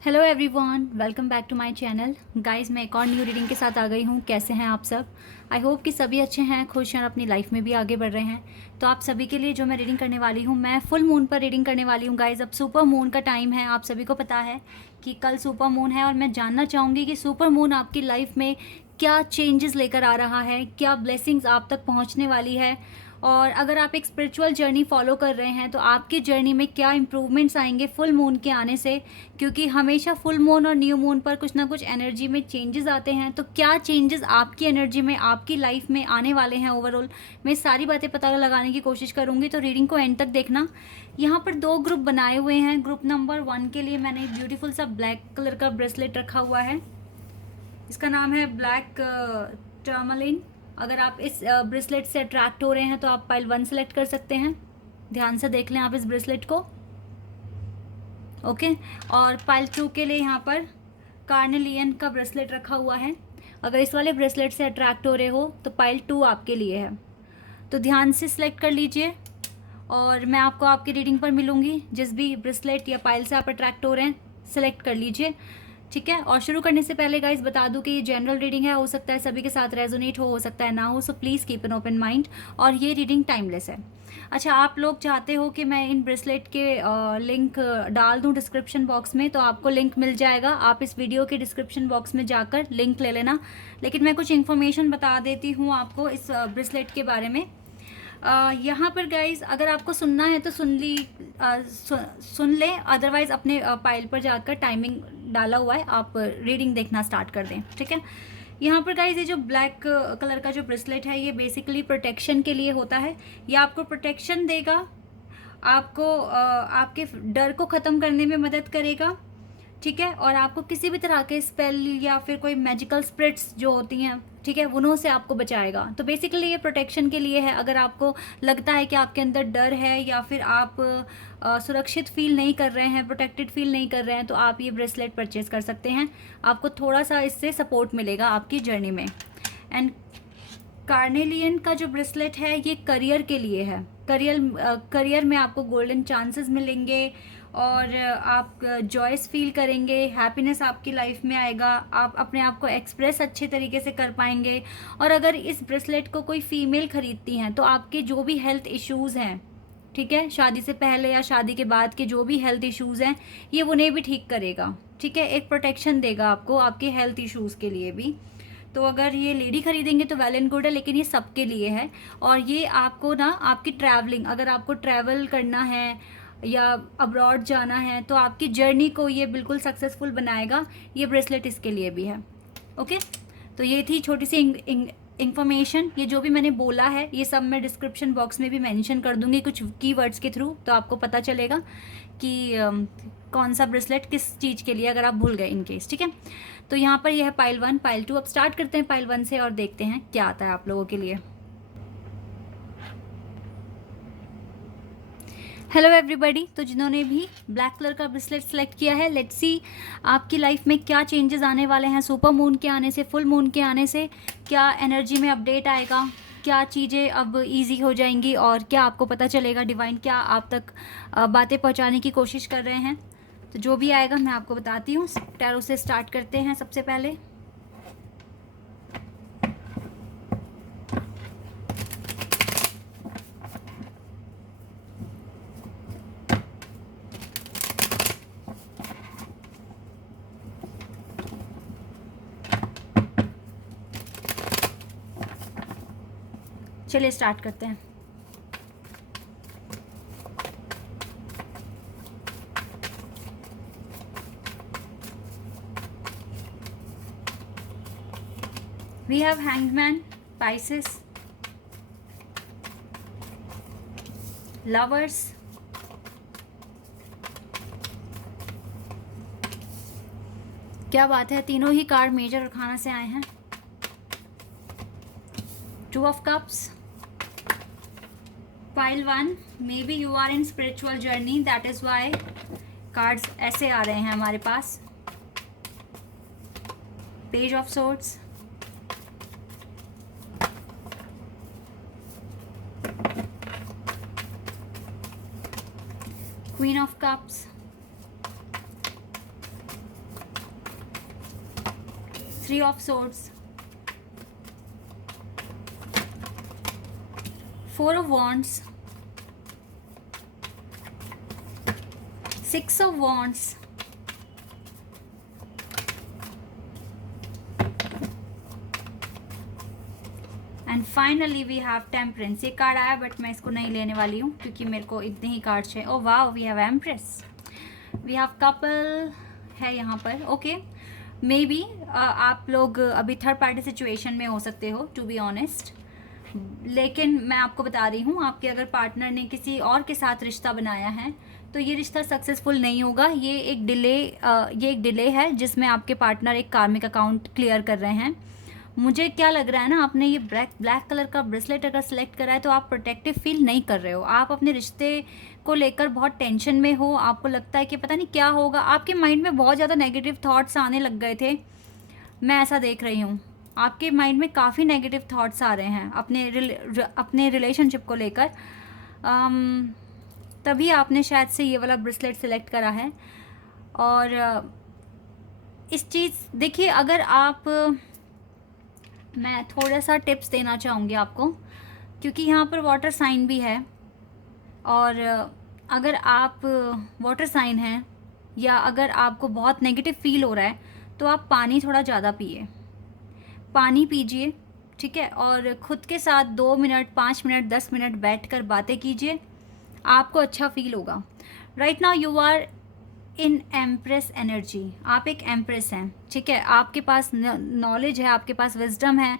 Hello everyone, welcome back to my channel. Guys, मैं एक और न्यू रीडिंग के साथ आ गई हूँ। कैसे हैं आप सब? आई होप कि सभी अच्छे हैं, खुश हैं और अपनी लाइफ में भी आगे बढ़ रहे हैं। तो आप सभी के लिए जो मैं रीडिंग करने वाली हूँ, मैं फुल मून पर रीडिंग करने वाली हूँ। गाइस, अब सुपर मून का टाइम है। आप सभी को पता है कि कल सुपर मून है और मैं जानना चाहूँगी कि सुपर मून आपकी लाइफ में क्या चेंजेस लेकर आ रहा है, क्या ब्लेसिंग्स आप तक पहुँचने वाली है। और अगर आप एक स्पिरिचुअल जर्नी फॉलो कर रहे हैं तो आपकी जर्नी में क्या इंप्रूवमेंट्स आएंगे फुल मून के आने से, क्योंकि हमेशा फुल मून और न्यू मून पर कुछ ना कुछ एनर्जी में चेंजेस आते हैं। तो क्या चेंजेस आपकी एनर्जी में, आपकी लाइफ में आने वाले हैं ओवरऑल, मैं सारी बातें पता लगाने की कोशिश करूंगी। तो रीडिंग को एंड तक देखना। यहाँ पर दो ग्रुप बनाए हुए हैं। ग्रुप नंबर 1 के लिए मैंने ब्यूटीफुल सा ब्लैक कलर का ब्रेसलेट रखा हुआ है। इसका नाम है ब्लैक टर्मलिन। अगर आप इस ब्रेसलेट से अट्रैक्ट हो रहे हैं तो आप पाइल 1 सेलेक्ट कर सकते हैं। ध्यान से देख लें आप इस ब्रेसलेट को। ओके। और पाइल 2 के लिए यहाँ पर कार्नेलियन का ब्रेसलेट रखा हुआ है। अगर इस वाले ब्रेसलेट से अट्रैक्ट हो रहे हो तो पाइल 2 आपके लिए है। तो ध्यान से सिलेक्ट कर लीजिए और मैं आपको आपकी रीडिंग पर मिलूंगी। जिस भी ब्रेसलेट या पाइल से आप अट्रैक्ट हो रहे हैं सिलेक्ट कर लीजिए, ठीक है। और शुरू करने से पहले गाइस बता दूं कि ये जनरल रीडिंग है, हो सकता है सभी के साथ रेजोनेट हो सकता है ना हो, so please keep an open mind. और ये रीडिंग टाइमलेस है। अच्छा, आप लोग चाहते हो कि मैं इन ब्रेसलेट के लिंक डाल दूं डिस्क्रिप्शन बॉक्स में, तो आपको लिंक मिल जाएगा। आप इस वीडियो के डिस्क्रिप्शन बॉक्स में जाकर लिंक ले लेना। लेकिन मैं कुछ इन्फॉर्मेशन बता देती हूँ आपको इस ब्रेसलेट के बारे में। यहाँ पर गाइज अगर आपको सुनना है तो सुन लें, अदरवाइज अपने पाइल पर जाकर टाइमिंग डाला हुआ है, आप रीडिंग देखना स्टार्ट कर दें, ठीक है। यहाँ पर गाइज ये जो ब्लैक कलर का जो ब्रेसलेट है ये बेसिकली प्रोटेक्शन के लिए होता है। ये आपको प्रोटेक्शन देगा, आपको आपके डर को ख़त्म करने में मदद करेगा, ठीक है। और आपको किसी भी तरह के स्पेल या फिर कोई मैजिकल स्पिरिट्स जो होती हैं, ठीक है, उन्हों से आपको बचाएगा। तो बेसिकली ये प्रोटेक्शन के लिए है। अगर आपको लगता है कि आपके अंदर डर है या फिर आप सुरक्षित फील नहीं कर रहे हैं, प्रोटेक्टेड फील नहीं कर रहे हैं, तो आप ये ब्रेसलेट परचेज कर सकते हैं। आपको थोड़ा सा इससे सपोर्ट मिलेगा आपकी जर्नी में। एंड कार्नेलियन का जो ब्रेसलेट है ये करियर के लिए है। करियर में आपको गोल्डन चांसेस मिलेंगे और आप जॉयस फील करेंगे, हैप्पीनेस आपकी लाइफ में आएगा, आप अपने आप को एक्सप्रेस अच्छे तरीके से कर पाएंगे। और अगर इस ब्रेसलेट को कोई फीमेल खरीदती हैं तो आपके जो भी हेल्थ इश्यूज़ हैं, ठीक है, शादी से पहले या शादी के बाद के जो भी हेल्थ इश्यूज़ हैं, ये उन्हें भी ठीक करेगा, ठीक है। एक प्रोटेक्शन देगा आपको आपके हेल्थ इश्यूज़ के लिए भी। तो अगर ये लेडी खरीदेंगे तो वेल एंड गुड है, लेकिन ये सबके लिए है। और ये आपको ना आपकी ट्रैवलिंग, अगर आपको ट्रैवल करना है या अब्रॉड जाना है तो आपकी जर्नी को ये बिल्कुल सक्सेसफुल बनाएगा। ये ब्रेसलेट इसके लिए भी है। ओके। तो ये थी छोटी सी इंफॉर्मेशन। ये जो भी मैंने बोला है ये सब मैं डिस्क्रिप्शन बॉक्स में भी मेंशन कर दूंगी कुछ कीवर्ड्स के थ्रू, तो आपको पता चलेगा कि कौन सा ब्रेसलेट किस चीज़ के लिए, अगर आप भूल गए इन केस, ठीक है। तो यहाँ पर यह है पाइल 1, पाइल 2। अब स्टार्ट करते हैं पाइल 1 से और देखते हैं क्या आता है आप लोगों के लिए। Hello everybody. तो जिन्होंने भी ब्लैक कलर का ब्रेसलेट सेलेक्ट किया है, लेट्स सी आपकी लाइफ में क्या चेंजेस आने वाले हैं सुपर मून के आने से, फुल मून के आने से। क्या एनर्जी में अपडेट आएगा, क्या चीज़ें अब इजी हो जाएंगी और क्या आपको पता चलेगा डिवाइन क्या आप तक बातें पहुंचाने की कोशिश कर रहे हैं। तो जो भी आएगा मैं आपको बताती हूँ। टैरो से स्टार्ट करते हैं सबसे पहले। चलिए स्टार्ट करते हैं। We have Hanged Man, Pisces, Lovers, क्या बात है, तीनों ही कार्ड मेजर अरकाना से आए हैं। 2 of Cups, Pile 1, may be you are in spiritual journey, that is why cards ऐसे आ रहे हैं हमारे पास। Page of swords, queen of cups, 3 of swords, 4 of wands, 6 of wands, and finally we have temperance. ये card आया but मैं इसको नहीं लेने वाली हूँ क्योंकि मेरे को इतने ही कार्ड चाहिए। Oh wow, we have Empress, we have couple है यहाँ पर। ओके, मे बी आप लोग अभी थर्ड पार्टी सिचुएशन में हो सकते हो, टू बी ऑनेस्ट, लेकिन मैं आपको बता रही हूँ, आपके अगर पार्टनर ने किसी और के साथ रिश्ता बनाया है तो ये रिश्ता सक्सेसफुल नहीं होगा। ये एक डिले है जिसमें आपके पार्टनर एक कार्मिक अकाउंट क्लियर कर रहे हैं। मुझे क्या लग रहा है ना, आपने ये ब्लैक कलर का ब्रेसलेट अगर सेलेक्ट करा है तो आप प्रोटेक्टिव फील नहीं कर रहे हो। आप अपने रिश्ते को लेकर बहुत टेंशन में हो, आपको लगता है कि पता नहीं क्या होगा, आपके माइंड में बहुत ज़्यादा नेगेटिव थॉट्स आने लग गए थे। मैं ऐसा देख रही हूँ, आपके माइंड में काफ़ी नेगेटिव थॉट्स आ रहे हैं अपने रिलेशनशिप को लेकर। तभी आपने शायद से ये वाला ब्रेसलेट सेलेक्ट करा है। और इस चीज़ देखिए, अगर आप, मैं थोड़ा सा टिप्स देना चाहूँगी आपको, क्योंकि यहाँ पर वाटर साइन भी है, और अगर आप वाटर साइन हैं या अगर आपको बहुत नेगेटिव फील हो रहा है तो आप पानी थोड़ा ज़्यादा पिए, पानी पीजिए, ठीक है, और ख़ुद के साथ 2 मिनट 5 मिनट 10 मिनट बैठकर बातें कीजिए, आपको अच्छा फील होगा। Right now you are in Empress energy, आप एक एम्प्रेस हैं, ठीक है, आपके पास नॉलेज है, आपके पास विजडम है,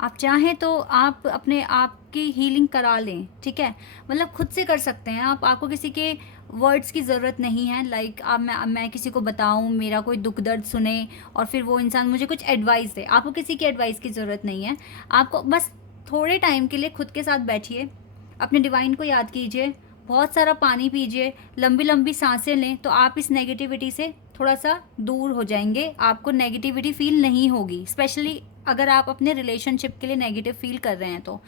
आप चाहें तो आप अपने आप की हीलिंग करा लें, ठीक है, मतलब खुद से कर सकते हैं आप, आपको किसी के वर्ड्स की ज़रूरत नहीं है। लाइक आप मैं किसी को बताऊं, मेरा कोई दुख दर्द सुने और फिर वो इंसान मुझे कुछ एडवाइस दे, आपको किसी की एडवाइस की ज़रूरत नहीं है। आपको बस थोड़े टाइम के लिए खुद के साथ बैठिए, अपने डिवाइन को याद कीजिए, बहुत सारा पानी पीजिए, लंबी लंबी सांसें लें, तो आप इस नेगेटिविटी से थोड़ा सा दूर हो जाएंगे, आपको नेगेटिविटी फील नहीं होगी, स्पेशली अगर आप अपने रिलेशनशिप के लिए नेगेटिव फील कर रहे हैं तो।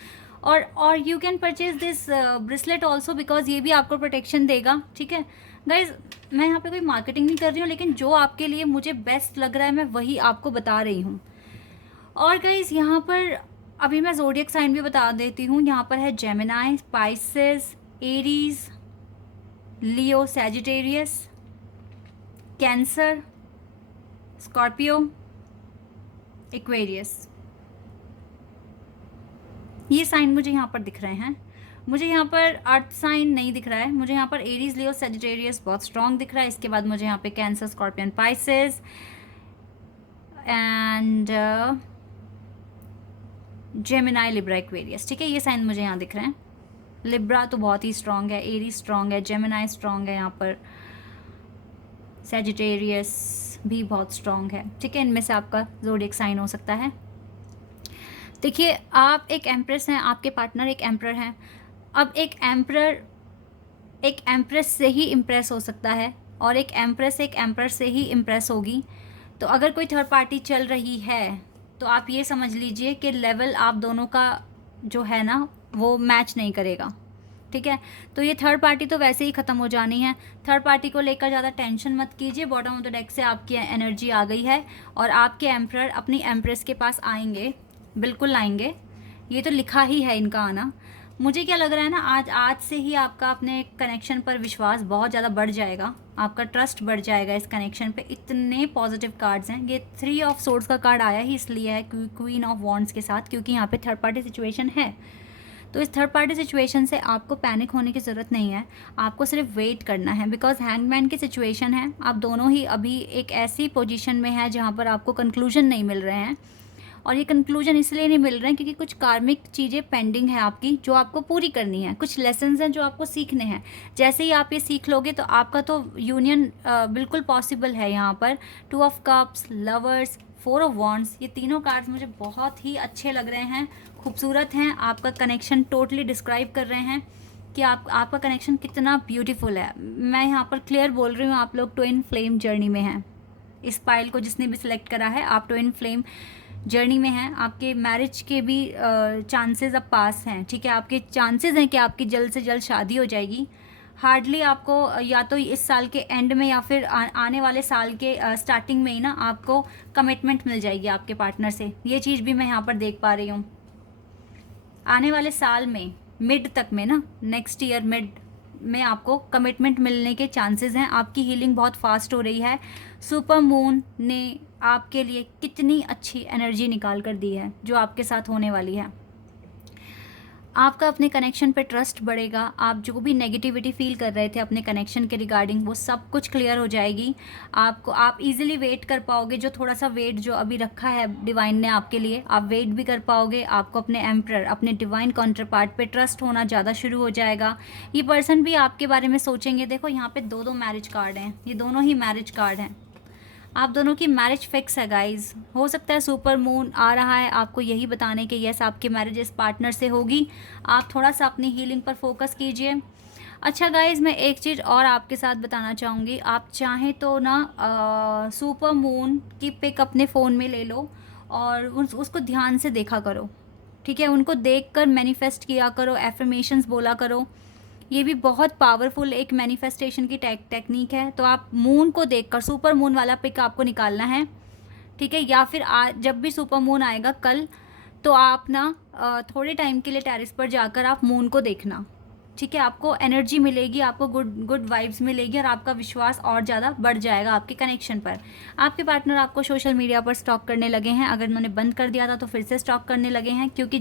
और you can purchase this bracelet also because ये भी आपको प्रोटेक्शन देगा, ठीक है गाइज। मैं यहाँ पे कोई मार्केटिंग नहीं कर रही हूँ, लेकिन जो आपके लिए मुझे बेस्ट लग रहा है मैं वही आपको बता रही हूँ। और गाइज यहाँ पर अभी मैं ज़ोडिएक साइन भी बता देती हूँ। यहाँ पर है जेमिनाई, स्पाइसेस, एरीज, लियो, सैजिटेरियस, कैंसर, स्कॉर्पियो, एक्वेरियस। ये साइन मुझे यहाँ पर दिख रहे हैं। मुझे यहाँ पर अर्थ साइन नहीं दिख रहा है, मुझे यहाँ पर एरीज, लियो, सैजिटेरियस बहुत स्ट्रॉन्ग दिख रहा है। इसके बाद मुझे यहाँ पे cancer, scorpion, Pisces and Gemini, Libra, Aquarius, ठीक है, ये साइन मुझे यहाँ दिख रहे हैं। लिब्रा तो बहुत ही स्ट्रॉन्ग है, एरीज स्ट्रॉन्ग है, जेमिनाई स्ट्रॉन्ग है, यहाँ पर सैजिटेरियस भी बहुत स्ट्रॉन्ग है, ठीक है। इनमें से आपका ज़ोडिएक साइन हो सकता है। देखिए, आप एक एम्प्रेस हैं, आपके पार्टनर एक एम्परर हैं। अब एक एम्प्रेस से ही इम्प्रेस हो सकता है और एक एम्प्रेस एक एम्परर से ही इम्प्रेस होगी। तो अगर कोई थर्ड पार्टी चल रही है तो आप ये समझ लीजिए कि लेवल आप दोनों का जो है ना वो मैच नहीं करेगा, ठीक है। तो ये थर्ड पार्टी तो वैसे ही ख़त्म हो जानी है। थर्ड पार्टी को लेकर ज़्यादा टेंशन मत कीजिए। बॉटम ऑफ द डेक से आपकी एनर्जी आ गई है और आपके एम्परर अपनी एम्प्रेस के पास आएंगे, बिल्कुल आएंगे, ये तो लिखा ही है इनका आना। मुझे क्या लग रहा है ना, आज से ही आपका अपने कनेक्शन पर विश्वास बहुत ज़्यादा बढ़ जाएगा, आपका ट्रस्ट बढ़ जाएगा इस कनेक्शन पे। इतने पॉजिटिव कार्ड्स हैं। ये 3 ऑफ सोर्ड्स का कार्ड आया ही इसलिए है क्वीन ऑफ वॉन्ड्स के साथ, क्योंकि यहाँ पे थर्ड पार्टी सिचुएशन है। तो इस थर्ड पार्टी सिचुएशन से आपको पैनिक होने की ज़रूरत नहीं है, आपको सिर्फ वेट करना है, बिकॉज हैंगमैन की सिचुएशन है। आप दोनों ही अभी एक ऐसी पोजीशन में है जहाँ पर आपको कंक्लूजन नहीं मिल रहे हैं, और ये कंक्लूजन इसलिए नहीं मिल रहे हैं क्योंकि कुछ कार्मिक चीज़ें पेंडिंग है आपकी जो आपको पूरी करनी है, कुछ लेसन्स हैं जो आपको सीखने हैं। जैसे ही आप ये सीख लोगे तो आपका तो यूनियन बिल्कुल पॉसिबल है। यहाँ पर 2 of cups, lovers, 4 of wands, ये तीनों कार्ड्स मुझे बहुत ही अच्छे लग रहे हैं, खूबसूरत हैं। आपका कनेक्शन टोटली डिस्क्राइब कर रहे हैं कि आपका कनेक्शन कितना ब्यूटीफुल है। मैं यहाँ पर क्लियर बोल रही हूँ, आप लोग ट्विन फ्लेम जर्नी में हैं। इस पाइल को जिसने भी सिलेक्ट करा है, आप ट्विन फ्लेम जर्नी में हैं। आपके मैरिज के भी चांसेस अब पास हैं, ठीक है। आपके चांसेस हैं कि आपकी जल्द से जल्द शादी हो जाएगी। हार्डली आपको या तो इस साल के एंड में या फिर आने वाले साल के स्टार्टिंग में ही ना आपको कमिटमेंट मिल जाएगी आपके पार्टनर से। ये चीज़ भी मैं यहाँ पर देख पा रही हूँ। आने वाले साल में मिड तक में ना, नेक्स्ट ईयर मिड में आपको कमिटमेंट मिलने के चांसेस हैं। आपकी हीलिंग बहुत फास्ट हो रही है। सुपर मून ने आपके लिए कितनी अच्छी एनर्जी निकाल कर दी है जो आपके साथ होने वाली है। आपका अपने कनेक्शन पे ट्रस्ट बढ़ेगा। आप जो भी नेगेटिविटी फील कर रहे थे अपने कनेक्शन के रिगार्डिंग, वो सब कुछ क्लियर हो जाएगी। आप इजीली वेट कर पाओगे। जो थोड़ा सा वेट जो अभी रखा है डिवाइन ने आपके लिए, आप वेट भी कर पाओगे। आपको अपने एम्परर, अपने डिवाइन काउंटर पार्ट पे ट्रस्ट होना ज़्यादा शुरू हो जाएगा। ये पर्सन भी आपके बारे में सोचेंगे। देखो यहाँ पे दो मैरिज कार्ड हैं, ये दोनों ही मैरिज कार्ड हैं। आप दोनों की मैरिज फिक्स है गाइज। हो सकता है सुपर मून आ रहा है आपको यही बताने के यस आपकी मैरिज इस पार्टनर से होगी। आप थोड़ा सा अपनी हीलिंग पर फोकस कीजिए। अच्छा गाइज, मैं एक चीज़ और आपके साथ बताना चाहूँगी। आप चाहें तो ना सुपर मून की पिक अपने फ़ोन में ले लो और उसको ध्यान से देखा करो, ठीक है। उनको देख कर मैनिफेस्ट किया करो, एफर्मेशंस बोला करो। ये भी बहुत पावरफुल एक मैनिफेस्टेशन की टेक्निक है। तो आप मून को देखकर, सुपर मून वाला पिक आपको निकालना है, ठीक है। या फिर जब भी सुपर मून आएगा कल, तो आप ना थोड़े टाइम के लिए टेरेस पर जाकर आप मून को देखना, ठीक है। आपको एनर्जी मिलेगी, आपको गुड वाइब्स मिलेगी और आपका विश्वास और ज़्यादा बढ़ जाएगा आपके कनेक्शन पर। आपके पार्टनर आपको सोशल मीडिया पर स्टॉक करने लगे हैं। अगर उन्होंने बंद कर दिया था तो फिर से स्टॉक करने लगे हैं, क्योंकि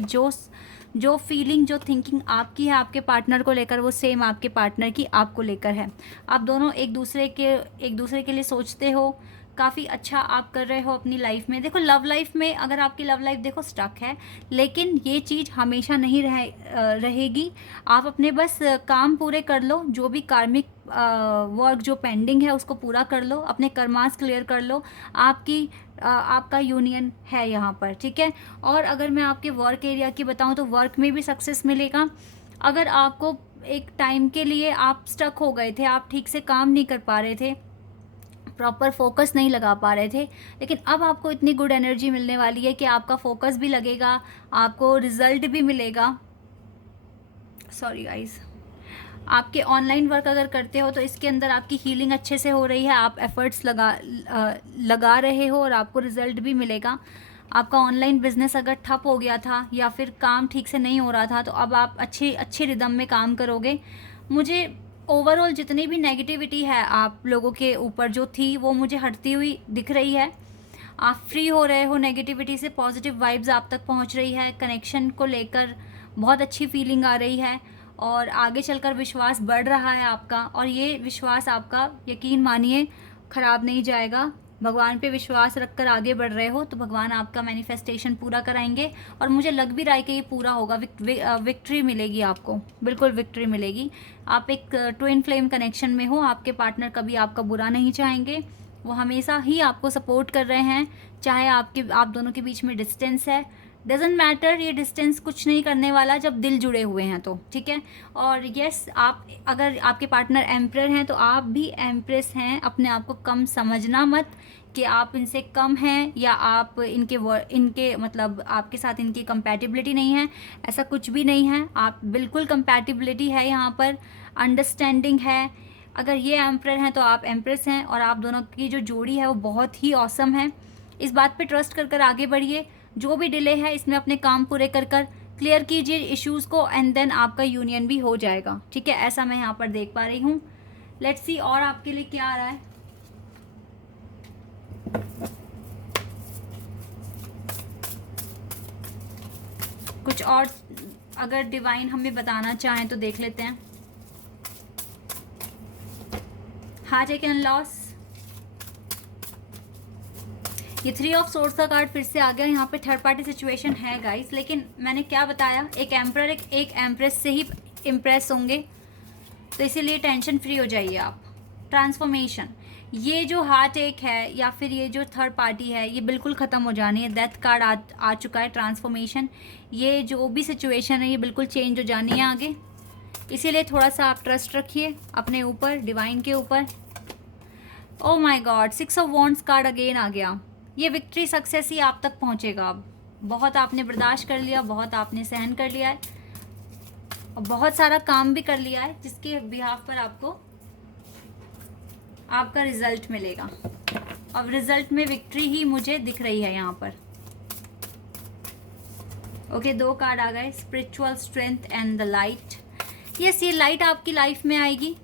जो फीलिंग, जो थिंकिंग आपकी है आपके पार्टनर को लेकर, वो सेम आपके पार्टनर की आपको लेकर है। आप दोनों एक दूसरे के लिए सोचते हो। काफ़ी अच्छा आप कर रहे हो अपनी लाइफ में। देखो लव लाइफ में, अगर आपकी लव लाइफ देखो स्टक है, लेकिन ये चीज़ हमेशा नहीं रहेगी। आप अपने बस काम पूरे कर लो, जो भी कार्मिक वर्क जो पेंडिंग है उसको पूरा कर लो, अपने कर्मास क्लियर कर लो। आपका यूनियन है यहाँ पर, ठीक है। और अगर मैं आपके वर्क एरिया की बताऊँ तो वर्क में भी सक्सेस मिलेगा। अगर आपको एक टाइम के लिए आप स्टक हो गए थे, आप ठीक से काम नहीं कर पा रहे थे, प्रॉपर फोकस नहीं लगा पा रहे थे, लेकिन अब आपको इतनी गुड एनर्जी मिलने वाली है कि आपका फोकस भी लगेगा, आपको रिजल्ट भी मिलेगा। Sorry guys. आपके ऑनलाइन वर्क अगर करते हो तो इसके अंदर आपकी हीलिंग अच्छे से हो रही है, आप एफर्ट्स लगा रहे हो और आपको रिजल्ट भी मिलेगा। आपका ऑनलाइन बिजनेस अगर ठप हो गया था या फिर काम ठीक से नहीं हो रहा था, तो अब आप अच्छे रिदम में काम करोगे। मुझे ओवरऑल जितनी भी नेगेटिविटी है आप लोगों के ऊपर जो थी, वो मुझे हटती हुई दिख रही है। आप फ्री हो रहे हो नेगेटिविटी से, पॉजिटिव वाइब्स आप तक पहुंच रही है। कनेक्शन को लेकर बहुत अच्छी फीलिंग आ रही है और आगे चलकर विश्वास बढ़ रहा है आपका। और ये विश्वास आपका, यकीन मानिए, ख़राब नहीं जाएगा। भगवान पे विश्वास रखकर आगे बढ़ रहे हो तो भगवान आपका मैनिफेस्टेशन पूरा कराएंगे। और मुझे लग भी रहा है कि ये पूरा होगा। विक्ट्री मिलेगी आपको, बिल्कुल विक्ट्री मिलेगी। आप एक ट्विन फ्लेम कनेक्शन में हो। आपके पार्टनर कभी आपका बुरा नहीं चाहेंगे, वो हमेशा ही आपको सपोर्ट कर रहे हैं। चाहे आप दोनों के बीच में डिस्टेंस है, डजेंट मैटर, ये डिस्टेंस कुछ नहीं करने वाला जब दिल जुड़े हुए हैं तो, ठीक है। और यस, आप अगर आपके पार्टनर एम्परर हैं तो आप भी एम्प्रेस हैं। अपने आप को कम समझना मत कि आप इनसे कम हैं या आप इनके मतलब आपके साथ इनकी कंपैटिबिलिटी नहीं है। ऐसा कुछ भी नहीं है, आप बिल्कुल कंपैटिबिलिटी है यहाँ पर, अंडरस्टैंडिंग है। अगर ये एम्परर हैं तो आप एम्प्रेस हैं और आप दोनों की जो जोड़ी है वो बहुत ही ऑसम है। इस बात पे ट्रस्ट कर आगे बढ़िए। जो भी डिले है इसमें अपने काम पूरे कर क्लियर कीजिए इश्यूज़ को, एंड देन आपका यूनियन भी हो जाएगा, ठीक है। ऐसा मैं यहाँ पर देख पा रही हूँ। लेट्स सी और आपके लिए क्या आ रहा है। कुछ और अगर डिवाइन हमें बताना चाहें तो देख लेते हैं। हाँ, टेक एंड लॉस। ये 3 ऑफ सोर्स का कार्ड फिर से आ गया। यहाँ पे थर्ड पार्टी सिचुएशन है गाइस, लेकिन मैंने क्या बताया, एक एम्परर एक एम्प्रेस से ही इम्प्रेस होंगे, तो इसीलिए टेंशन फ्री हो जाइए आप। ट्रांसफॉर्मेशन, ये जो हार्ट एक है या फिर ये जो थर्ड पार्टी है, ये बिल्कुल ख़त्म हो जानी है। डेथ कार्ड आ चुका है। ट्रांसफॉर्मेशन, ये जो भी सिचुएशन है ये बिल्कुल चेंज हो जानी है आगे। इसीलिए थोड़ा सा आप ट्रस्ट रखिए अपने ऊपर, डिवाइन के ऊपर। Oh my God, 6 of wands card again आ गया। ये विक्ट्री सक्सेस ही आप तक पहुंचेगा। अब बहुत आपने बर्दाश्त कर लिया, बहुत आपने सहन कर लिया है। और बहुत सारा काम भी कर लिया है, जिसके बिहाफ पर आपको आपका रिजल्ट मिलेगा। अब रिजल्ट में विक्ट्री ही मुझे दिख रही है यहाँ पर। ओके, 2 कार्ड आ गए, spiritual strength and the light. Yes, ये लाइट आपकी लाइफ में आएगी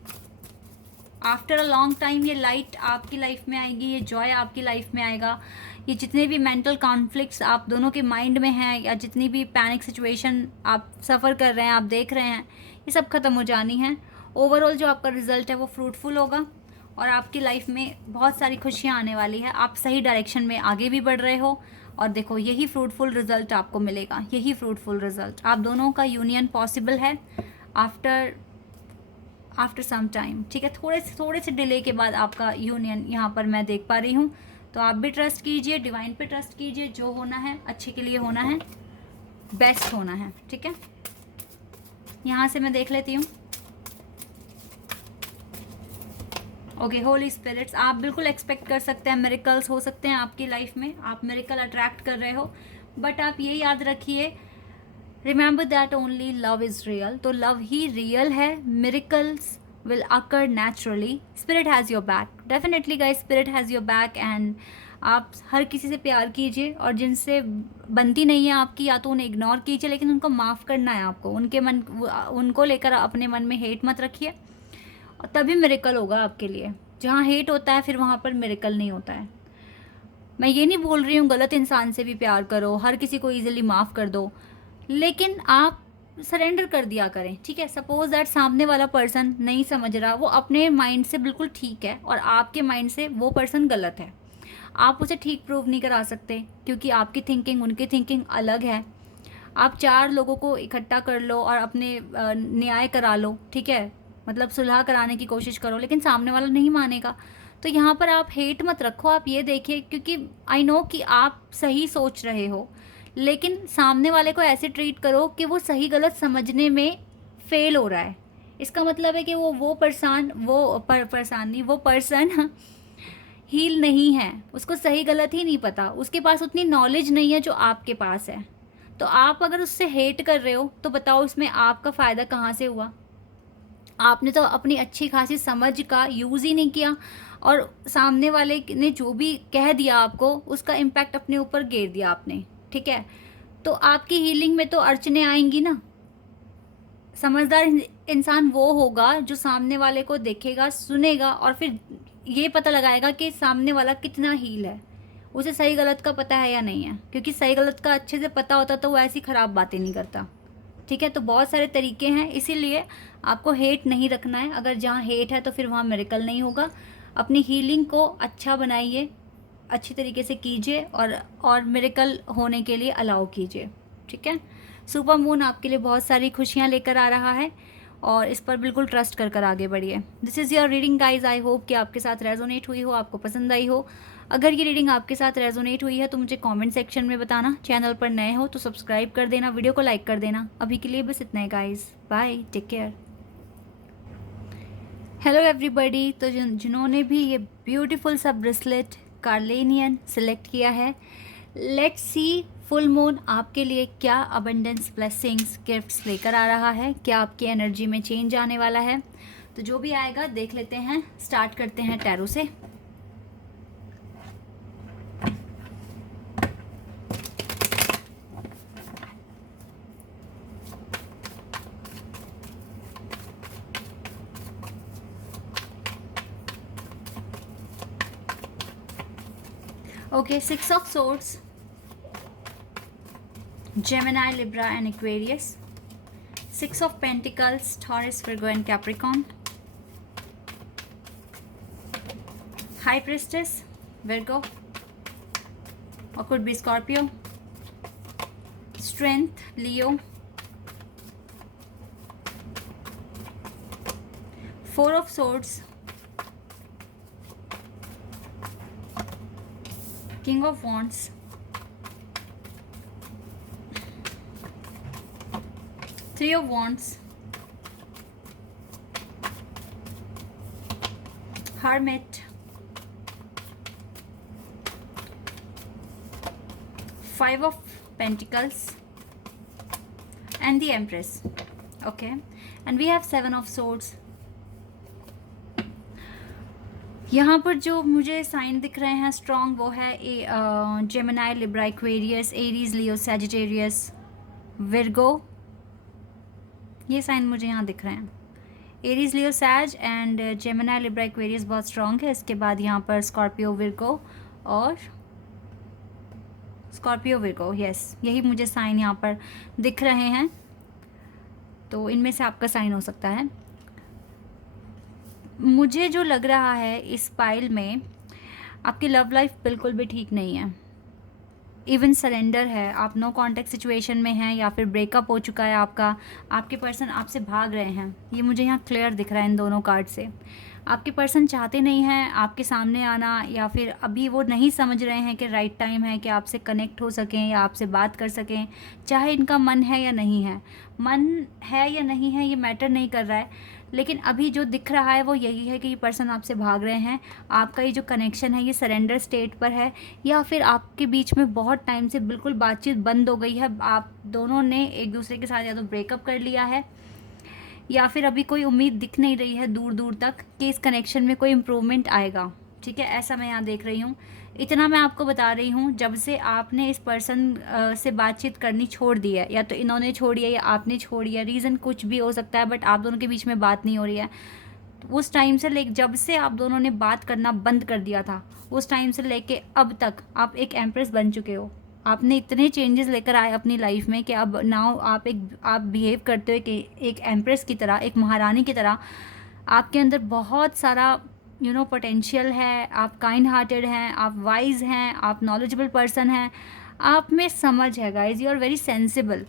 आफ्टर अ लॉन्ग टाइम। ये लाइट आपकी लाइफ में आएगी, ये जॉय आपकी लाइफ में आएगा। ये जितने भी मेंटल कॉन्फ्लिक्ट्स आप दोनों के माइंड में हैं, या जितनी भी पैनिक सिचुएशन आप सफ़र कर रहे हैं, आप देख रहे हैं, ये सब खत्म हो जानी है। ओवरऑल जो आपका रिजल्ट है वो फ्रूटफुल होगा और आपकी लाइफ में बहुत सारी खुशियाँ आने वाली है। आप सही डायरेक्शन में आगे भी बढ़ रहे हो और देखो यही फ्रूटफुल रिजल्ट आपको मिलेगा, यही फ्रूटफुल रिजल्ट। आप दोनों का यूनियन पॉसिबल है आफ्टर सम टाइम, ठीक है। थोड़े से डिले के बाद आपका यूनियन यहाँ पर मैं देख पा रही हूँ। तो आप भी ट्रस्ट कीजिए, डिवाइन पे ट्रस्ट कीजिए। जो होना है अच्छे के लिए होना है, बेस्ट होना है, ठीक है। यहाँ से मैं देख लेती हूँ। ओके, होली स्पिरिट्स, आप बिल्कुल एक्सपेक्ट कर सकते हैं मिरेकल्स हो सकते हैं आपकी लाइफ में। आप मिरेकल अट्रैक्ट कर रहे हो, बट आप ये याद रखिए, remember that only love is real. तो लव ही रियल है, miracles will occur naturally. Spirit has your back, definitely guys, spirit has your back. And आप हर किसी से प्यार कीजिए और जिनसे बनती नहीं है आपकी, या तो उन्हें इग्नोर कीजिए, लेकिन उनको माफ़ करना है आपको। उनको लेकर अपने मन में हेट मत रखिए, और तभी मिरेकल होगा आपके लिए। जहाँ हेट होता है फिर वहाँ पर मिरेकल नहीं होता है। मैं ये नहीं बोल रही हूँ गलत इंसान से भी प्यार करो, हर किसी को ईजिली माफ़ कर दो, लेकिन आप सरेंडर कर दिया करें, ठीक है। सपोज दैट सामने वाला पर्सन नहीं समझ रहा, वो अपने माइंड से बिल्कुल ठीक है और आपके माइंड से वो पर्सन गलत है। आप उसे ठीक प्रूव नहीं करा सकते, क्योंकि आपकी थिंकिंग उनकी थिंकिंग अलग है। आप 4 लोगों को इकट्ठा कर लो और अपने न्याय करा लो, ठीक है, मतलब सुलह कराने की कोशिश करो, लेकिन सामने वाला नहीं मानेगा। तो यहाँ पर आप हेट मत रखो, आप ये देखिए, क्योंकि आई नो कि आप सही सोच रहे हो, लेकिन सामने वाले को ऐसे ट्रीट करो कि वो सही गलत समझने में फेल हो रहा है। इसका मतलब है कि वो पर्सन हील नहीं है, उसको सही गलत ही नहीं पता, उसके पास उतनी नॉलेज नहीं है जो आपके पास है। तो आप अगर उससे हेट कर रहे हो तो बताओ इसमें आपका फ़ायदा कहाँ से हुआ? आपने तो अपनी अच्छी खासी समझ का यूज़ ही नहीं किया, और सामने वाले ने जो भी कह दिया आपको, उसका इम्पैक्ट अपने ऊपर घेर दिया आपने, ठीक है। तो आपकी हीलिंग में तो अड़चने आएंगी ना। समझदार इंसान वो होगा जो सामने वाले को देखेगा, सुनेगा, और फिर ये पता लगाएगा कि सामने वाला कितना हील है, उसे सही गलत का पता है या नहीं है। क्योंकि सही गलत का अच्छे से पता होता तो वो ऐसी ख़राब बातें नहीं करता, ठीक है। तो बहुत सारे तरीके हैं, इसीलिए आपको हेट नहीं रखना है। अगर जहाँ हेट है तो फिर वहाँ मिरेकल नहीं होगा। अपनी हीलिंग को अच्छा बनाइए, अच्छी तरीके से कीजिए, और मिरेकल होने के लिए अलाउ कीजिए, ठीक है। सुपर मून आपके लिए बहुत सारी खुशियाँ लेकर आ रहा है, और इस पर बिल्कुल ट्रस्ट कर आगे बढ़िए। This is your reading guys. I hope कि आपके साथ रेजोनेट हुई हो, आपको पसंद आई हो। अगर ये रीडिंग आपके साथ रेजोनेट हुई है तो मुझे कमेंट सेक्शन में बताना। चैनल पर नए हो तो सब्सक्राइब कर देना, वीडियो को लाइक कर देना। अभी के लिए बस इतना ही guys, bye, take care. Hello everybody. तो जिन्होंने भी ये ब्यूटीफुल सा ब्रेसलेट कार्लेनियन सेलेक्ट किया है, लेट्स सी फुल मून आपके लिए क्या अबंडेंस, ब्लेसिंग्स, गिफ्ट्स लेकर आ रहा है, क्या आपकी एनर्जी में चेंज आने वाला है। तो जो भी आएगा देख लेते हैं। स्टार्ट करते हैं टैरो से। Okay, 6 of Swords, Gemini, Libra and Aquarius. 6 of Pentacles, Taurus, Virgo and Capricorn. High Priestess, Virgo, or could be Scorpio. Strength, Leo. 4 of Swords, King of Wands, 3 of Wands, Hermit, 5 of Pentacles and the Empress. Okay, and we have 7 of swords. यहाँ पर जो मुझे sign दिख रहे हैं strong, वो है Gemini, Libra, Aquarius, Aries, लियो, Sagittarius, Virgo. ये साइन मुझे यहाँ दिख रहे हैं। Aries, Leo, Sag and Gemini, Libra, Aquarius बहुत स्ट्रॉन्ग है। इसके बाद यहाँ पर स्कॉर्पियो, विर्गो और स्कॉर्पियो, विर्गो, यस, यही मुझे साइन यहाँ पर दिख रहे हैं। तो इनमें से आपका साइन हो सकता है। मुझे जो लग रहा है इस पाइल में, आपकी लव लाइफ बिल्कुल भी ठीक नहीं है। इवन सरेंडर है, आप नो कॉन्टेक्ट सिचुएशन में हैं या फिर ब्रेकअप हो चुका है आपका, आपके पर्सन आपसे भाग रहे हैं। ये मुझे यहाँ क्लियर दिख रहा है इन दोनों कार्ड से। आपके पर्सन चाहते नहीं हैं आपके सामने आना, या फिर अभी वो नहीं समझ रहे हैं कि राइट टाइम है कि आपसे कनेक्ट हो सकें या आपसे बात कर सकें। चाहे इनका मन है या नहीं है, मन है या नहीं है ये मैटर नहीं कर रहा है, लेकिन अभी जो दिख रहा है वो यही है कि ये पर्सन आपसे भाग रहे हैं। आपका ये जो कनेक्शन है ये सरेंडर स्टेट पर है, या फिर आपके बीच में बहुत टाइम से बिल्कुल बातचीत बंद हो गई है। आप दोनों ने एक दूसरे के साथ या तो ब्रेकअप कर लिया है, या फिर अभी कोई उम्मीद दिख नहीं रही है दूर दूर तक कि इस कनेक्शन में कोई इम्प्रूवमेंट आएगा। ठीक है, ऐसा मैं यहाँ देख रही हूँ। इतना मैं आपको बता रही हूँ, जब से आपने इस पर्सन से बातचीत करनी छोड़ दी है, या तो इन्होंने छोड़ी है या आपने छोड़ी है, रीज़न कुछ भी हो सकता है, बट आप दोनों के बीच में बात नहीं हो रही है। तो उस टाइम से जब से आप दोनों ने बात करना बंद कर दिया था, उस टाइम से लेके अब तक आप एक एम्प्रेस बन चुके हो। आपने इतने चेंजेस लेकर आए अपनी लाइफ में कि अब नाउ आप बिहेव करते हो कि एक एम्प्रेस की तरह, एक महारानी की तरह। आपके अंदर बहुत सारा पोटेंशियल है, आप काइंड हार्टेड हैं, आप वाइज हैं, आप नॉलेजेबल पर्सन हैं, आप में समझ है guys, you are very sensible.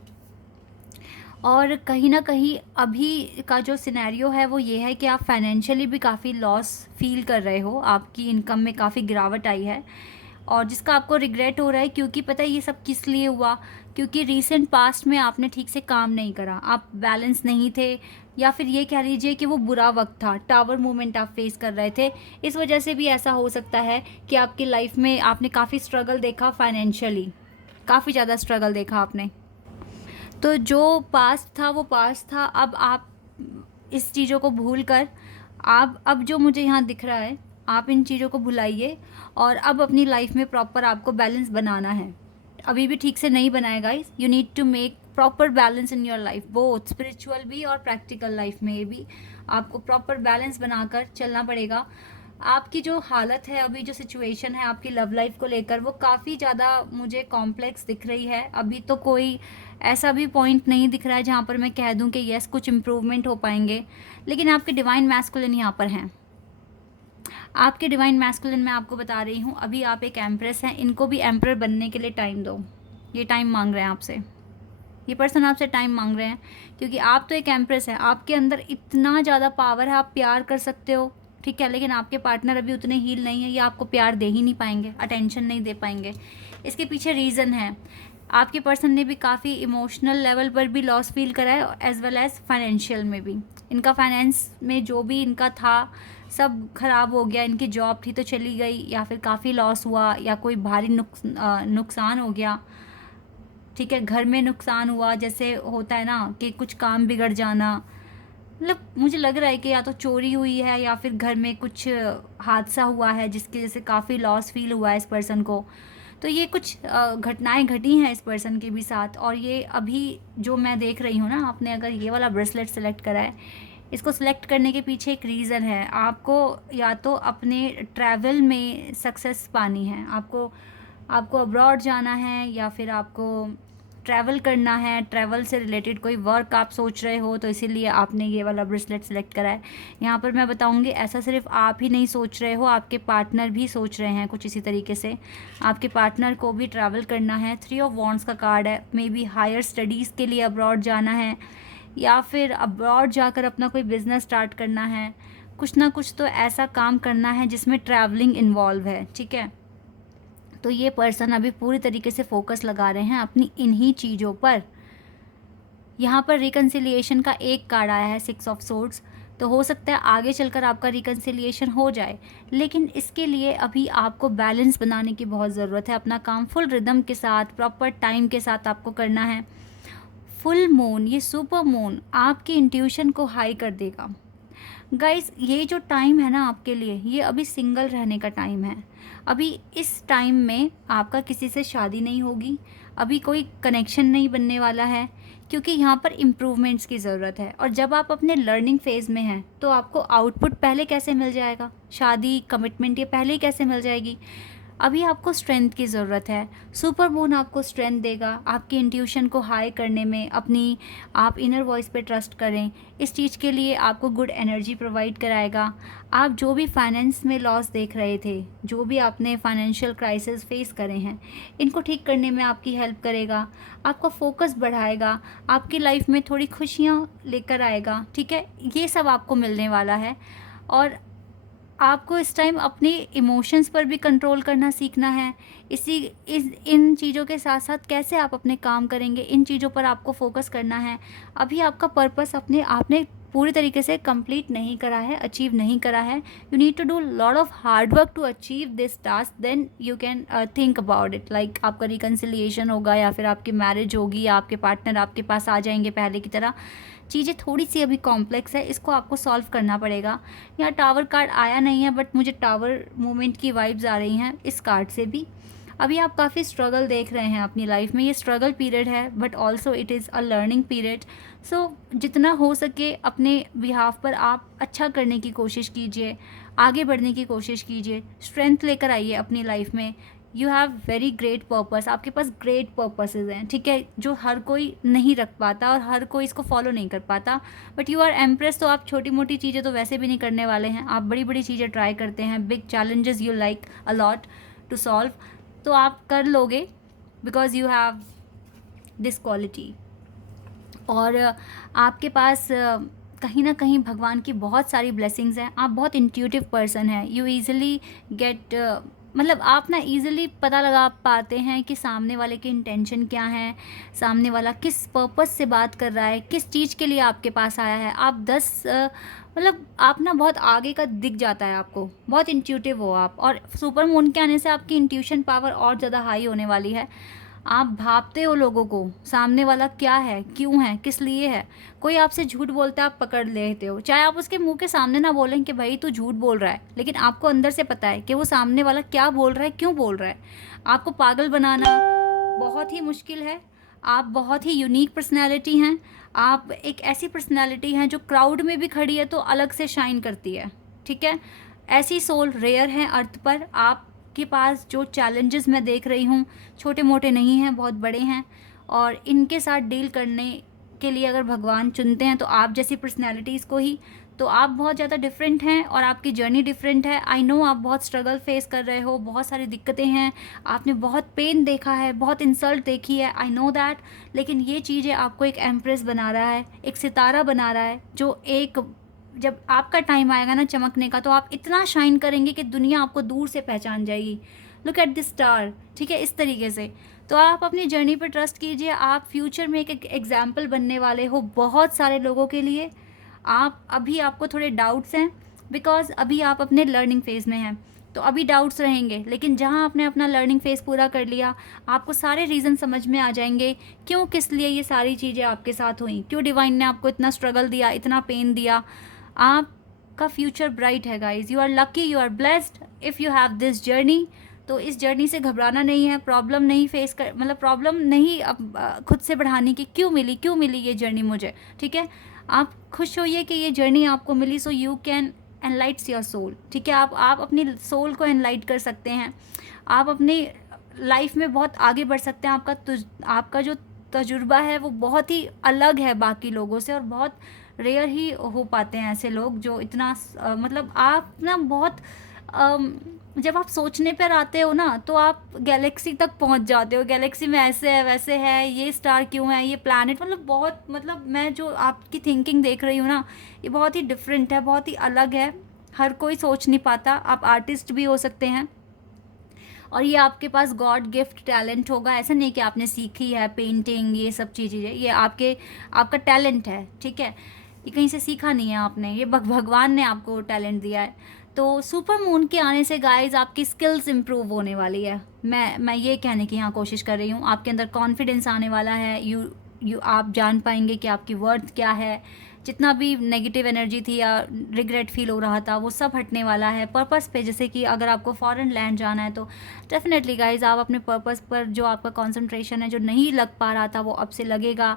और कहीं ना कहीं अभी का जो सिनेरियो है वो ये है कि आप फाइनेंशियली भी काफ़ी लॉस फील कर रहे हो, आपकी इनकम में काफ़ी गिरावट आई है, और जिसका आपको रिग्रेट हो रहा है। क्योंकि पता है ये सब किस लिए हुआ, क्योंकि रीसेंट पास्ट में आपने ठीक से काम नहीं करा, आप बैलेंस नहीं थे, या फिर ये कह लीजिए कि वो बुरा वक्त था, टावर मूवमेंट आप फेस कर रहे थे। इस वजह से भी ऐसा हो सकता है कि आपकी लाइफ में आपने काफ़ी स्ट्रगल देखा, फाइनेंशियली काफ़ी ज़्यादा स्ट्रगल देखा आपने। तो जो पास्ट था वो पास्ट था। अब आप इस चीज़ों को भूल कर, आप अब जो मुझे यहाँ दिख रहा है, आप इन चीज़ों को भुलाइए और अब अपनी लाइफ में प्रॉपर आपको बैलेंस बनाना है। अभी भी ठीक से नहीं बनाया guys, you need to make proper balance in your life, both spiritual भी और प्रैक्टिकल लाइफ में भी आपको प्रॉपर बैलेंस बनाकर चलना पड़ेगा। आपकी जो हालत है अभी, जो सिचुएशन है आपकी लव लाइफ को लेकर, वो काफ़ी ज़्यादा मुझे कॉम्प्लेक्स दिख रही है। अभी तो कोई ऐसा भी पॉइंट नहीं दिख रहा है जहाँ पर मैं कह दूँ कि यस कुछ इम्प्रूवमेंट हो पाएंगे, लेकिन आपके डिवाइन मैस्कुलिन यहाँ पर हैं। आपके डिवाइन मैस्कुलिन मैं आपको बता रही हूँ, अभी आप एक एम्प्रेस हैं, इनको भी एम्प्रर बनने के लिए टाइम दो। ये टाइम मांग रहे हैं आपसे, ये पर्सन आपसे टाइम मांग रहे हैं, क्योंकि आप तो एक एम्प्रेस है, आपके अंदर इतना ज़्यादा पावर है, आप प्यार कर सकते हो, ठीक है, लेकिन आपके पार्टनर अभी उतने हील नहीं है, ये आपको प्यार दे ही नहीं पाएंगे, अटेंशन नहीं दे पाएंगे। इसके पीछे रीज़न है, आपके पर्सन ने भी काफ़ी इमोशनल लेवल पर भी लॉस फील करा है, एज वेल एज फाइनेंशियल में भी। इनका फाइनेंस में जो भी इनका था सब खराब हो गया, इनकी जॉब थी तो चली गई, या फिर काफ़ी लॉस हुआ, या कोई भारी नुकसान हो गया, ठीक है, घर में नुकसान हुआ, जैसे होता है ना कि कुछ काम बिगड़ जाना। मतलब मुझे लग रहा है कि या तो चोरी हुई है या फिर घर में कुछ हादसा हुआ है जिसकी वजह से काफ़ी लॉस फील हुआ है इस पर्सन को। तो ये कुछ घटनाएं घटी हैं इस पर्सन के भी साथ, और ये अभी जो मैं देख रही हूँ ना, आपने अगर ये वाला ब्रेसलेट सेलेक्ट करा है, इसको सिलेक्ट करने के पीछे एक रीज़न है। आपको या तो अपने ट्रैवल में सक्सेस पानी है, आपको अब्रॉड जाना है, या फिर आपको ट्रैवल करना है, ट्रैवल से रिलेटेड कोई वर्क आप सोच रहे हो, तो इसीलिए आपने ये वाला ब्रेसलेट सेलेक्ट करा है। यहाँ पर मैं बताऊँगी ऐसा सिर्फ आप ही नहीं सोच रहे हो, आपके पार्टनर भी सोच रहे हैं कुछ इसी तरीके से। आपके पार्टनर को भी ट्रैवल करना है। 3 ऑफ वॉन्ड्स का कार्ड है, मे बी हायर स्टडीज़ के लिए अब्रॉड जाना है, या फिर अब्रॉड जाकर अपना कोई बिज़नेस स्टार्ट करना है, कुछ ना कुछ तो ऐसा काम करना है जिसमें ट्रैवलिंग इन्वॉल्व है, ठीक है। तो ये पर्सन अभी पूरी तरीके से फोकस लगा रहे हैं अपनी इन्हीं चीज़ों पर। यहाँ पर रिकन्सिलिएशन का एक कार्ड आया है, 6 ऑफ सोर्ड्स, तो हो सकता है आगे चलकर आपका रिकन्सिलिएशन हो जाए, लेकिन इसके लिए अभी आपको बैलेंस बनाने की बहुत ज़रूरत है। अपना काम फुल रिदम के साथ, प्रॉपर टाइम के साथ आपको करना है। फुल मून, ये सुपर मून आपकी इंट्यूशन को हाई कर देगा। गाइस ये जो टाइम है ना आपके लिए, ये अभी सिंगल रहने का टाइम है। अभी इस टाइम में आपका किसी से शादी नहीं होगी, अभी कोई कनेक्शन नहीं बनने वाला है, क्योंकि यहाँ पर इम्प्रूवमेंट्स की ज़रूरत है। और जब आप अपने लर्निंग फेज़ में हैं तो आपको आउटपुट पहले कैसे मिल जाएगा, शादी कमिटमेंट ये पहले ही कैसे मिल जाएगी। अभी आपको स्ट्रेंथ की ज़रूरत है। सुपर मून आपको स्ट्रेंथ देगा आपकी इंट्यूशन को हाई करने में, अपनी आप इनर वॉइस पे ट्रस्ट करें, इस चीज़ के लिए आपको गुड एनर्जी प्रोवाइड कराएगा। आप जो भी फाइनेंस में लॉस देख रहे थे, जो भी आपने फाइनेंशियल क्राइसिस फेस करे हैं, इनको ठीक करने में आपकी हेल्प करेगा, आपका फोकस बढ़ाएगा, आपकी लाइफ में थोड़ी खुशियाँ लेकर आएगा। ठीक है, ये सब आपको मिलने वाला है। और आपको इस टाइम अपने इमोशंस पर भी कंट्रोल करना सीखना है। इन चीज़ों के साथ साथ कैसे आप अपने काम करेंगे, इन चीज़ों पर आपको फोकस करना है। अभी आपका पर्पस आपने पूरी तरीके से कंप्लीट नहीं करा है, अचीव नहीं करा है। You need to do lot of hard work to achieve this task, then you can think about it. Like आपका रिकन्सिलिएशन होगा, या फिर आपकी मैरिज होगी, या आपके पार्टनर आपके पास आ जाएंगे पहले की तरह। चीज़ें थोड़ी सी अभी कॉम्प्लेक्स है, इसको आपको सॉल्व करना पड़ेगा। यहाँ टावर कार्ड आया नहीं है, बट मुझे टावर मोमेंट की वाइब्स आ रही हैं इस कार्ड से भी। अभी आप काफ़ी स्ट्रगल देख रहे हैं अपनी लाइफ में, ये स्ट्रगल पीरियड है, but also it is a learning period. So जितना हो सके अपने बिहाफ पर आप अच्छा करने की कोशिश कीजिए, आगे बढ़ने की कोशिश कीजिए, स्ट्रेंथ लेकर आइए अपनी लाइफ में। You have very great purpose, आपके पास ग्रेट पर्पसेस हैं, ठीक है, जो हर कोई नहीं रख पाता और हर कोई इसको फॉलो नहीं कर पाता। बट यू आर एम्प्रेस, तो आप छोटी मोटी चीज़ें तो वैसे भी नहीं करने वाले हैं, आप बड़ी बड़ी चीज़ें ट्राई करते हैं। Big challenges you like a lot to solve, तो आप कर लोगे, because you have this quality. और आपके पास कहीं ना कहीं भगवान की बहुत सारी ब्लेसिंग्स हैं। आप बहुत इंट्यूटिव पर्सन हैं, यू ईज़िली गेट मतलब आप ना ईज़िली पता लगा पाते हैं कि सामने वाले की इंटेंशन क्या है, सामने वाला किस पर्पस से बात कर रहा है, किस चीज़ के लिए आपके पास आया है। आप 10 मतलब आप ना बहुत आगे का दिख जाता है आपको, बहुत इंट्यूटिव हो आप। और सुपर मून के आने से आपकी इंट्यूशन पावर और ज़्यादा हाई होने वाली है। आप भापते हो लोगों को, सामने वाला क्या है, क्यों है, किस लिए है। कोई आपसे झूठ बोलता है, आप पकड़ लेते हो, चाहे आप उसके मुंह के सामने ना बोलें कि भाई तू झूठ बोल रहा है, लेकिन आपको अंदर से पता है कि वो सामने वाला क्या बोल रहा है, क्यों बोल रहा है। आपको पागल बनाना बहुत ही मुश्किल है। आप बहुत ही यूनिक पर्सनैलिटी हैं। आप एक ऐसी पर्सनैलिटी हैं जो क्राउड में भी खड़ी है तो अलग से शाइन करती है, ठीक है। ऐसी सोल रेयर है अर्थ पर। आप के पास जो चैलेंजेस मैं देख रही हूँ, छोटे मोटे नहीं हैं, बहुत बड़े हैं। और इनके साथ डील करने के लिए अगर भगवान चुनते हैं तो आप जैसी पर्सनैलिटीज़ को ही, तो आप बहुत ज़्यादा डिफरेंट हैं और आपकी जर्नी डिफरेंट है। आई नो आप बहुत स्ट्रगल फेस कर रहे हो, बहुत सारी दिक्कतें हैं, आपने बहुत पेन देखा है, बहुत इंसल्ट देखी है, आई नो दैट। लेकिन ये चीज़ें आपको एक एम्प्रेस बना रहा है, एक सितारा बना रहा है, जो एक जब आपका टाइम आएगा ना चमकने का, तो आप इतना शाइन करेंगे कि दुनिया आपको दूर से पहचान जाएगी। लुक एट दिस स्टार, ठीक है, इस तरीके से। तो आप अपनी जर्नी पर ट्रस्ट कीजिए। आप फ्यूचर में एक एग्जाम्पल बनने वाले हो बहुत सारे लोगों के लिए। अभी आपको थोड़े डाउट्स हैं, बिकॉज अभी आप अपने लर्निंग फेज़ में हैं, तो अभी डाउट्स रहेंगे। लेकिन जहाँ आपने अपना लर्निंग फेज़ पूरा कर लिया, आपको सारे रीज़न समझ में आ जाएंगे, क्यों, किस लिए ये सारी चीज़ें आपके साथ हुई, क्यों डिवाइन ने आपको इतना स्ट्रगल दिया, इतना पेन दिया। आपका फ्यूचर ब्राइट है guys. You are lucky, you are blessed if you have this journey. तो इस जर्नी से घबराना नहीं है, प्रॉब्लम नहीं फेस कर, मतलब प्रॉब्लम नहीं अब खुद से बढ़ाने की, क्यों मिली ये जर्नी मुझे, ठीक है। आप खुश होइए कि ये जर्नी आपको मिली, so you can enlights your soul, ठीक है। आप अपनी सोल को एनलाइट कर सकते हैं, आप अपनी लाइफ में बहुत आगे बढ़ सकते हैं। आपका जो तजुर्बा है वो बहुत ही अलग है बाकी लोगों से, और बहुत रेयर ही हो पाते हैं ऐसे लोग जो इतना मतलब आप ना बहुत जब आप सोचने पर आते हो ना, तो आप गैलेक्सी तक पहुंच जाते हो। गैलेक्सी में ऐसे है, वैसे है, ये स्टार क्यों है, ये प्लैनेट, मतलब मैं जो आपकी थिंकिंग देख रही हूँ ना, ये बहुत ही डिफरेंट है, बहुत ही अलग है, हर कोई सोच नहीं पाता। आप आर्टिस्ट भी हो सकते हैं, और ये आपके पास गॉड गिफ्ट टैलेंट होगा। ऐसा नहीं कि आपने सीखी है पेंटिंग, ये सब चीज़ें, ये आपका टैलेंट है, ठीक है। ये कहीं से सीखा नहीं है आपने, ये भगवान ने आपको टैलेंट दिया है। तो सुपर मून के आने से गाइज आपकी स्किल्स इम्प्रूव होने वाली है। मैं ये कहने की यहाँ कोशिश कर रही हूँ, आपके अंदर कॉन्फिडेंस आने वाला है। आप जान पाएंगे कि आपकी वर्थ क्या है, जितना भी नेगेटिव एनर्जी थी या रिग्रेट फील हो रहा था वो सब हटने वाला है पर्पस पे। जैसे कि अगर आपको फॉरेन लैंड जाना है तो डेफिनेटली गाइज आप अपने पर्पस पर जो आपका कंसंट्रेशन है जो नहीं लग पा रहा था वो अब से लगेगा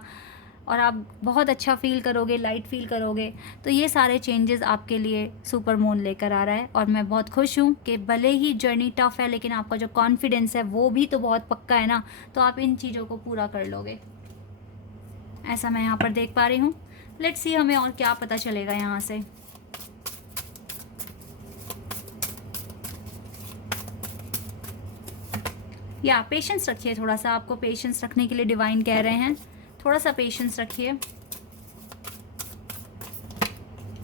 और आप बहुत अच्छा फील करोगे, लाइट फील करोगे। तो ये सारे चेंजेस आपके लिए सुपर मून लेकर आ रहा है और मैं बहुत खुश हूँ कि भले ही जर्नी टफ है लेकिन आपका जो कॉन्फिडेंस है वो भी तो बहुत पक्का है ना, तो आप इन चीज़ों को पूरा कर लोगे, ऐसा मैं यहाँ पर देख पा रही हूँ। लेट्स सी हमें और क्या पता चलेगा यहाँ से। या पेशेंस रखिए, थोड़ा सा आपको पेशेंस रखने के लिए डिवाइन कह रहे हैं, थोड़ा सा पेशेंस रखिए।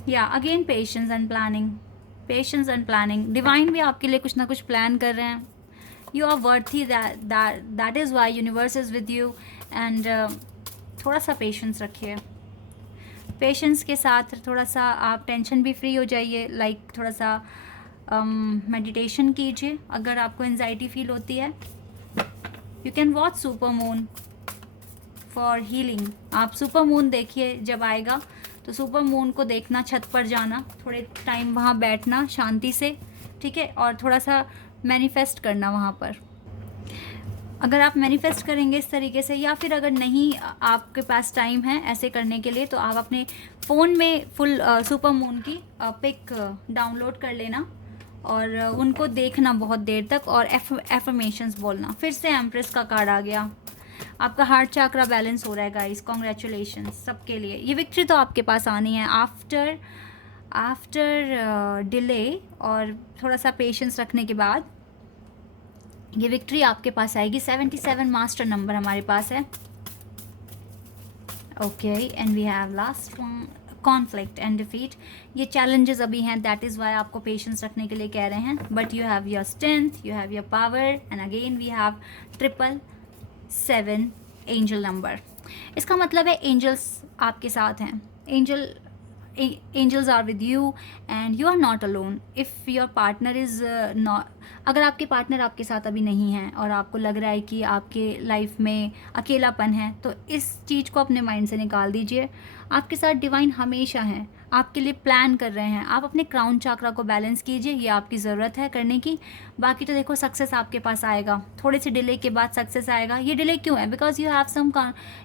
या again patience and planning, patience and planning. Divine भी आपके लिए कुछ ना कुछ प्लान कर रहे हैं। You are worthy, that is why universe is with you. And थोड़ा सा पेशेंस रखिए। पेशेंस के साथ थोड़ा सा आप टेंशन भी फ्री हो जाइए, लाइक थोड़ा सा मेडिटेशन कीजिए अगर आपको एंजाइटी फील होती है। You can watch super moon for healing. आप सुपर मून देखिए जब आएगा तो सुपर मून को देखना, छत पर जाना, थोड़े टाइम वहाँ बैठना शांति से, ठीक है, और थोड़ा सा मैनिफेस्ट करना वहाँ पर। अगर आप मैनिफेस्ट करेंगे इस तरीके से, या फिर अगर नहीं आपके पास टाइम है ऐसे करने के लिए, तो आप अपने फ़ोन में फुल सुपर मून की पिक डाउनलोड कर लेना और उनको देखना बहुत देर तक और एफर्मेशंस बोलना। फिर से एम्प्रेस का कार्ड आ गया। आपका हार्ट चाक्रा बैलेंस हो रहा है गाइस, कॉन्ग्रेचुलेशंस सबके लिए। ये विक्ट्री तो आपके पास आनी है आफ्टर डिले और थोड़ा सा पेशेंस रखने के बाद ये विक्ट्री आपके पास आएगी। 77 मास्टर नंबर हमारे पास है। Okay, and we have last one, conflict and defeat. ये चैलेंजेस अभी हैं, दैट इज़ वाई आपको पेशेंस रखने के लिए कह रहे हैं। But you have your strength, you have your power, and again we have 777 angel number. इसका मतलब है एंजल्स आपके साथ हैं। Angels are with you and you are not alone. If your partner is not, अगर आपके पार्टनर आपके साथ अभी नहीं हैं और आपको लग रहा है कि आपके लाइफ में अकेलापन है, तो इस चीज़ को अपने माइंड से निकाल दीजिए। आपके साथ डिवाइन हमेशा हैं, आपके लिए प्लान कर रहे हैं। आप अपने क्राउन चाक्रा को बैलेंस कीजिए, ये आपकी ज़रूरत है करने की। बाकी तो देखो सक्सेस आपके पास आएगा, थोड़े से डिले के बाद सक्सेस आएगा। ये डिले क्यों है? बिकॉज यू हैव सम,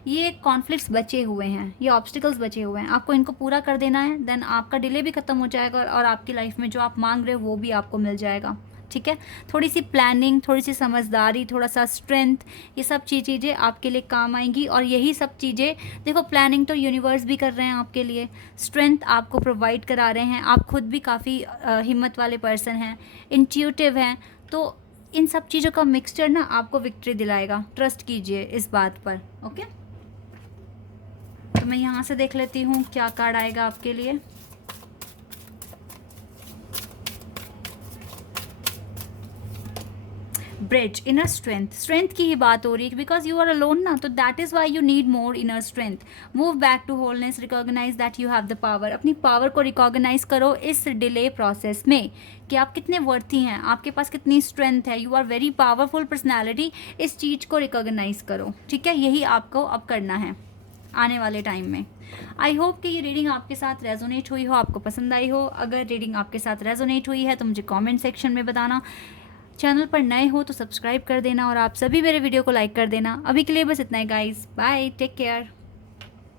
ये कॉन्फ्लिक्ट्स बचे हुए हैं, ये ऑब्स्टिकल्स बचे हुए हैं, आपको इनको पूरा कर देना है। देन आपका डिले भी ख़त्म हो जाएगा और आपकी लाइफ में जो आप मांग रहे हो वो भी आपको मिल जाएगा, ठीक है। थोड़ी सी प्लानिंग, थोड़ी सी समझदारी, थोड़ा सा स्ट्रेंथ, ये सब चीज़ें आपके लिए काम आएंगी। और यही सब चीज़ें देखो, प्लानिंग तो यूनिवर्स भी कर रहे हैं आपके लिए, स्ट्रेंथ आपको प्रोवाइड करा रहे हैं। आप खुद भी काफ़ी हिम्मत वाले पर्सन हैं, इंट्यूटिव हैं, तो इन सब चीज़ों का मिक्सचर ना आपको विक्ट्री दिलाएगा। ट्रस्ट कीजिए इस बात पर, ओके। तो मैं यहाँ से देख लेती हूँ क्या कार्ड आएगा आपके लिए। ब्रिज, इनर स्ट्रेंथ, स्ट्रेंथ की ही बात हो रही है बिकॉज यू आर अलोन ना, तो that is why you need more inner strength. Move back to wholeness, recognize that you have the power. अपनी पावर को रिकॉग्नाइज करो इस डिले प्रोसेस में कि आप कितने वर्थी हैं, आपके पास कितनी स्ट्रेंथ है, you are very powerful personality. इस चीज़ को रिकॉग्नाइज करो, ठीक है। यही आपको अब करना है आने वाले टाइम में। आई होप कि ये रीडिंग आपके साथ रेजोनेट हुई हो, आपको पसंद आई हो। अगर रीडिंग आपके साथ रेजोनेट हुई है तो मुझे कमेंट सेक्शन में बताना। चैनल पर नए हो तो सब्सक्राइब कर देना और आप सभी मेरे वीडियो को लाइक कर देना। अभी के लिए बस इतना ही गाइस, बाय, टेक केयर।